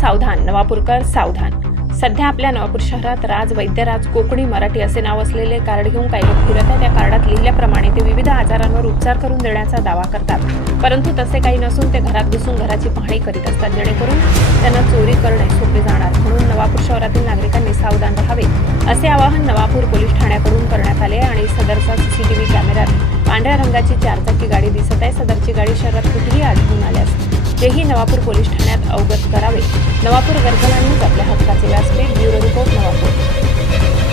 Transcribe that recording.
सावधान, नवापूरकर सावधान. सध्या आपल्या नवापूर शहरात राज वैद्यराज कोकणी मराठी असे नाव असलेले कार्ड घेऊन काही लोक फिरत आहेत. त्या कार्डात लिहिल्याप्रमाणे ते विविध आजारांवर उपचार करून देण्याचा दावा करतात, परंतु तसे काही नसून ते घरात बसून घराची पाहणी करीत असतात, जेणेकरून त्यांना चोरी करणे सोपे जाणार. म्हणून नवापूर शहरातील नागरिकांनी सावधान राहावे असे आवाहन नवापूर पोलीस ठाण्याकडून करण्यात आले आणि सदरचा सीसीटीव्ही कॅमेऱ्यात पांढऱ्या रंगाची चारचाकी गाडी दिसत आहे. सदरची गाडी शहरात कुठेही आढळून आल्यास तेही नवापूर पोलीस ठाण्यात अवगत करावे. नवापूर गर्जना न्यूज आपल्या हक्काचे व्यासपीठ. Bureau report Navapur.